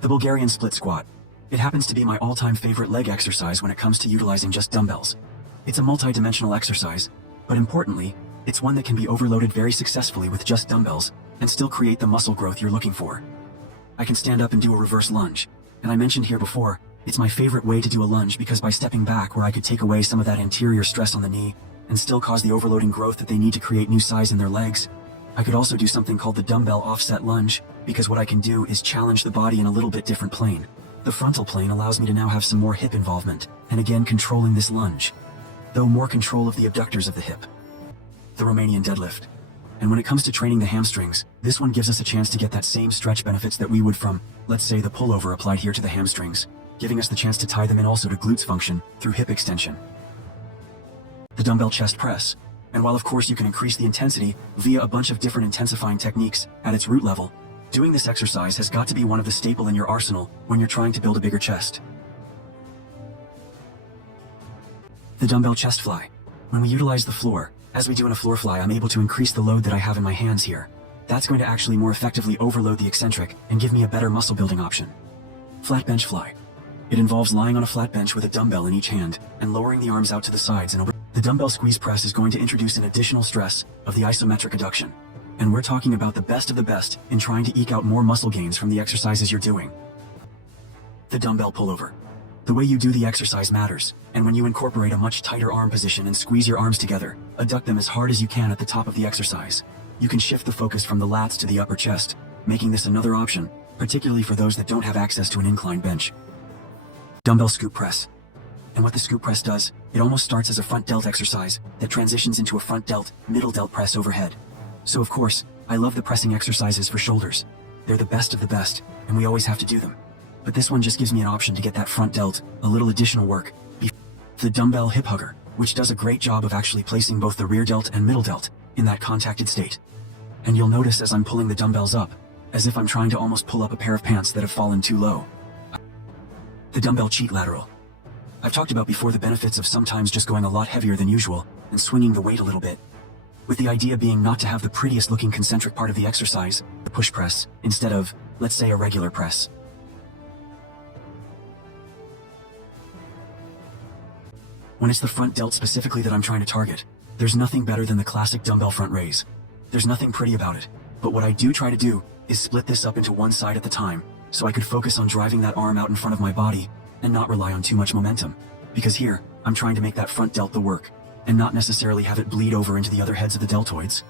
The Bulgarian split squat. It happens to be my all-time favorite leg exercise when it comes to utilizing just dumbbells. It's a multi-dimensional exercise, but importantly, it's one that can be overloaded very successfully with just dumbbells and still create the muscle growth you're looking for. I can stand up and do a reverse lunge, and I mentioned here before, it's my favorite way to do a lunge because by stepping back where I could take away some of that anterior stress on the knee and still cause the overloading growth that they need to create new size in their legs, I could also do something called the dumbbell offset lunge because what I can do is challenge the body in a little bit different plane. The frontal plane allows me to now have some more hip involvement, and again controlling this lunge, though more control of the abductors of the hip. The Romanian deadlift. And when it comes to training the hamstrings, this one gives us a chance to get that same stretch benefits that we would from, let's say, the pullover applied here to the hamstrings, giving us the chance to tie them in also to glutes function through hip extension. The dumbbell chest press. And while of course you can increase the intensity via a bunch of different intensifying techniques at its root level, doing this exercise has got to be one of the staple in your arsenal when you're trying to build a bigger chest. The dumbbell chest fly. When we utilize the floor, as we do in a floor fly, I'm able to increase the load that I have in my hands here. That's going to actually more effectively overload the eccentric and give me a better muscle building option. Flat bench fly. It involves lying on a flat bench with a dumbbell in each hand and lowering the arms out to the sides and over. The dumbbell squeeze press is going to introduce an additional stress of the isometric adduction. And we're talking about the best of the best in trying to eke out more muscle gains from the exercises you're doing. The dumbbell pullover. The way you do the exercise matters, and when you incorporate a much tighter arm position and squeeze your arms together, adduct them as hard as you can at the top of the exercise, you can shift the focus from the lats to the upper chest, making this another option, particularly for those that don't have access to an incline bench. Dumbbell scoop press. And what the scoop press does, it almost starts as a front delt exercise that transitions into a front delt, middle delt press overhead. So of course, I love the pressing exercises for shoulders. They're the best of the best, and we always have to do them. But this one just gives me an option to get that front delt, a little additional work. The dumbbell hip hugger, which does a great job of actually placing both the rear delt and middle delt in that contacted state. And you'll notice as I'm pulling the dumbbells up, as if I'm trying to almost pull up a pair of pants that have fallen too low. The dumbbell cheat lateral. I've talked about before the benefits of sometimes just going a lot heavier than usual and swinging the weight a little bit, with the idea being not to have the prettiest looking concentric part of the exercise, the push press, instead of, let's say, a regular press. When it's the front delt specifically that I'm trying to target, there's nothing better than the classic dumbbell front raise. There's nothing pretty about it, but what I do try to do is split this up into one side at the time, so I could focus on driving that arm out in front of my body and not rely on too much momentum. Because here, I'm trying to make that front delt the work, and not necessarily have it bleed over into the other heads of the deltoids,